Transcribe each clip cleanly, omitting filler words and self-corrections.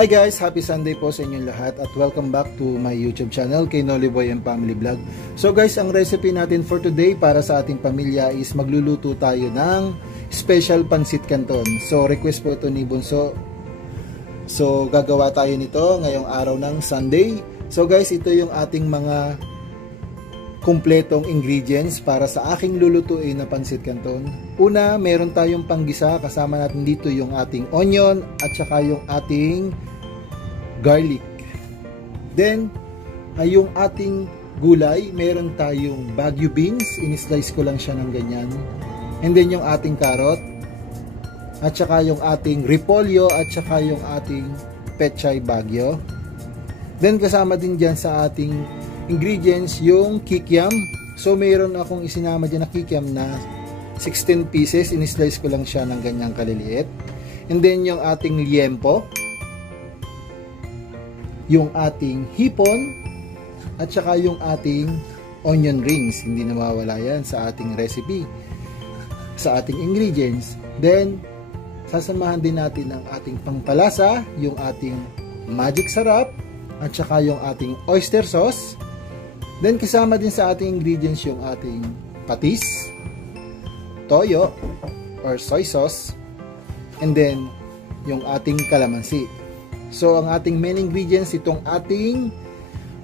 Hi guys! Happy Sunday po sa inyong lahat at welcome back to my YouTube channel kay Noliboy and Family Vlog. So guys, ang recipe natin for today para sa ating pamilya is magluluto tayo ng special pansit canton. So request po ito ni Bunso. So gagawa tayo nito ngayong araw ng Sunday. So guys, ito yung ating mga kumpletong ingredients para sa aking lulutuin na pansit canton. Una, meron tayong panggisa, kasama natin dito yung ating onion at saka yung ating garlic. Then, yung ating gulay, meron tayong Baguio beans, in-slice ko lang siya ng ganyan. And then yung ating carrot, at saka yung ating repolyo, at saka yung ating pechay Baguio. Then kasama din dyan sa ating ingredients yung kikiam. So mayroon akong isinama dyan na kikiam na 16 pieces. In-slice ko lang siya ng ganyang kaliliit. And then yung ating liempo, yung ating hipon, at saka yung ating onion rings. Hindi nawawala yan sa ating recipe, sa ating ingredients. Then sasamahan din natin ang ating pangpalasa, yung ating magic sarap, at saka yung ating oyster sauce. Then kasama din sa ating ingredients yung ating patis, toyo or soy sauce, and then yung ating kalamansi. So ang ating main ingredients itong ating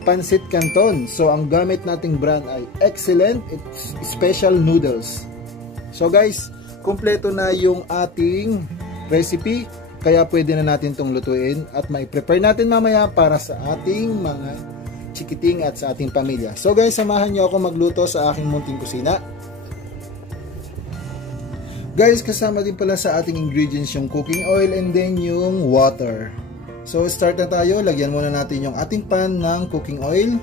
pansit canton. So ang gamit nating brand ay Excellent, it's special noodles. So guys, kumpleto na yung ating recipe, kaya pwede na natin itong lutuin at mai-prepare natin mamaya para sa ating mga chikiting at sa ating pamilya. So guys, samahan nyo ako magluto sa aking munting kusina. Guys, kasama din pala sa ating ingredients yung cooking oil and then yung water. So start na tayo. Lagyan muna natin yung ating pan ng cooking oil.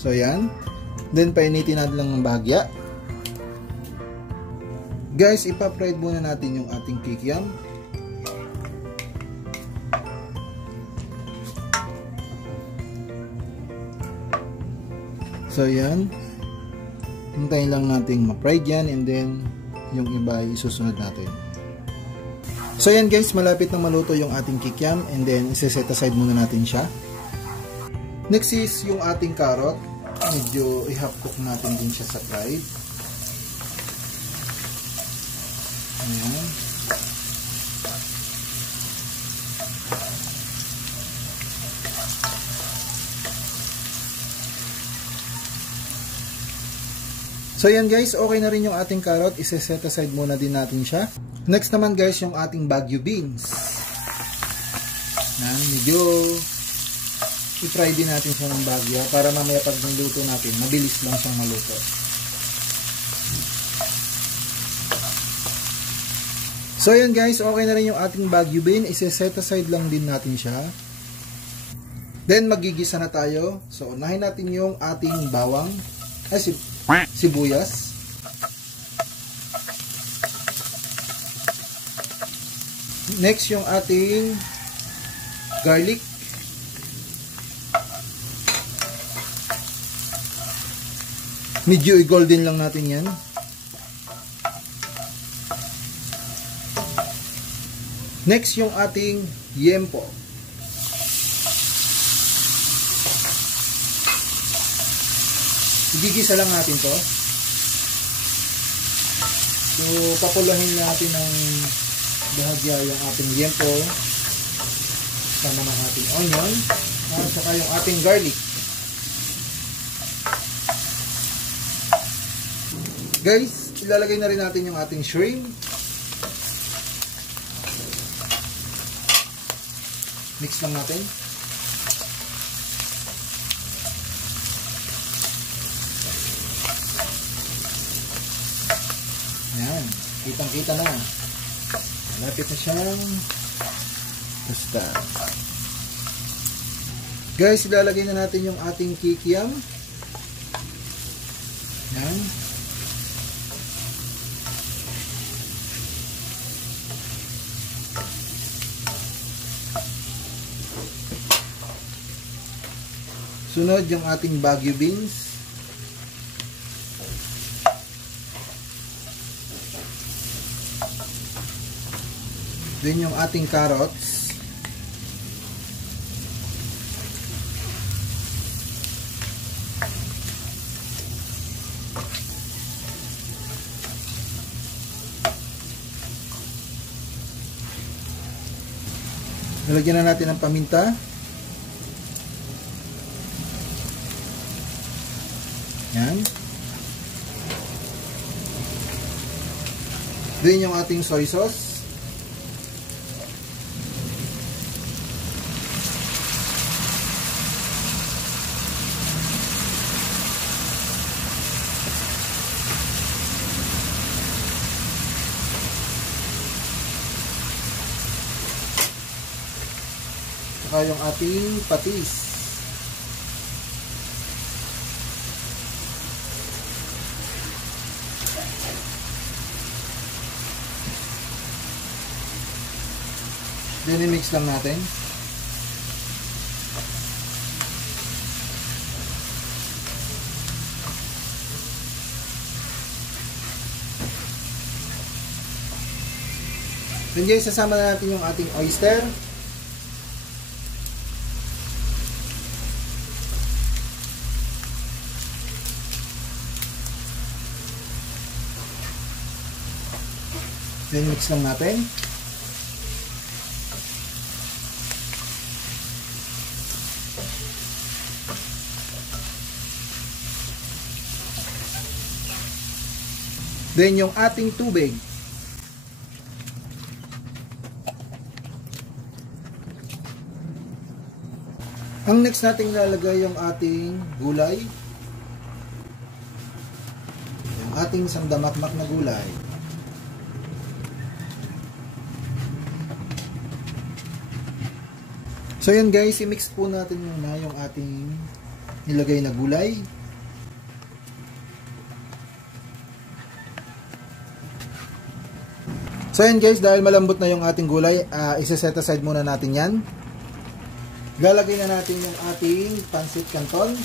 So yan. Then painitin natin lang ng bahagya. Guys, ipa-fried muna natin yung ating kikiam. So yan, hintayin lang natin ma-fried yan and then yung iba ay isusunod natin. So yan guys, malapit na maluto yung ating kikiam and then isa-set aside muna natin siya. Next is yung ating carrot. Medyo i-half cook natin din siya sa fried. Ayan. So yan guys, okay na rin yung ating carrot. Isa-set aside muna din natin siya. Next naman guys, yung ating Baguio beans. Yan, medyo i-fry din natin siya ng Baguio para mamaya pag niluto natin, mabilis lang siyang maluto. So yan guys, okay na rin yung ating Baguio bean. Isa-set aside lang din natin siya. Then magigisa na tayo. So unahin natin yung ating bawang. Sibuyas. Next yung ating garlic. Medyo i-golden lang natin yan. Next yung ating liempo. Igigisa lang natin to. So, papulahin natin ng bahagya yung ating liempo sama ng ating onion at saka yung ating garlic. Guys, ilalagay na rin natin yung ating shrimp. Mix lang natin. Ayan, kitang-kita na. Malapit na siyang basta. Guys, ilalagay na natin yung ating kikiam. Ayan. Sunod yung ating Baguio beans. Then yung ating carrots. Nalagyan na natin ng paminta. Yan. Then yung ating soy sauce. Saka yung ating patis. Then i-mix lang natin. Then guys, sasama na natin yung ating oyster. Then mix lang natin. Then yung ating tubig. Ang next nating lalagay yung ating gulay. Yung ating sandamakmak na gulay. So yan guys, i-mix po natin muna yung ating nilagay na gulay. So yan guys, dahil malambot na yung ating gulay, isa-set aside muna natin yan. Lalagay na natin yung ating pancit canton.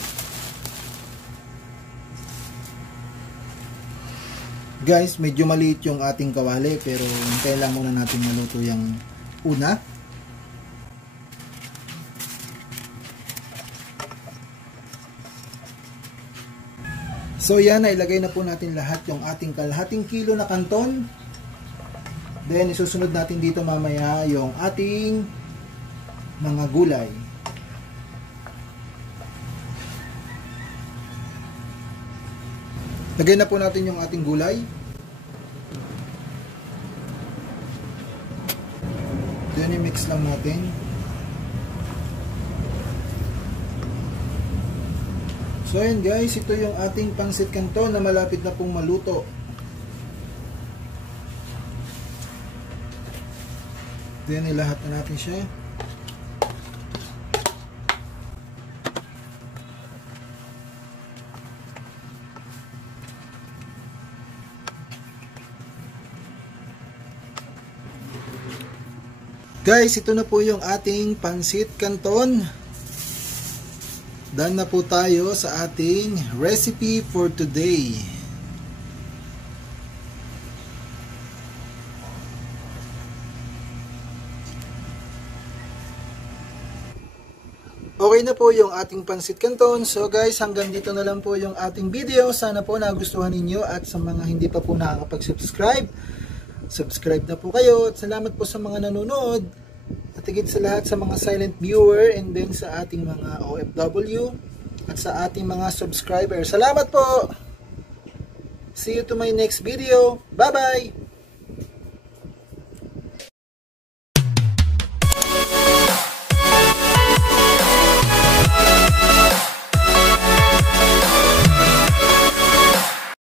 Guys, medyo maliit yung ating kawali, pero hintayin lang muna natin maluto yung una. So yan, ilagay na po natin lahat yung ating kalahating kilo na kanton. Then isusunod natin dito mamaya yung ating mga gulay. Lagay na po natin yung ating gulay. Then i-mix lang natin. So ayan guys, ito yung ating pancit canton na malapit na pong maluto. Then ilahat na natin siya. Guys, ito na po yung ating pancit canton. Done na po tayo sa ating recipe for today. Okay na po yung ating pancit canton. So guys, hanggang dito na lang po yung ating video. Sana po nagustuhan ninyo, at sa mga hindi pa po nakakapag-subscribe, subscribe na po kayo. At salamat po sa mga nanonood. At higit sa lahat sa mga silent viewer, and then sa ating mga OFW at sa ating mga subscribers. Salamat po! See you to my next video. Bye-bye!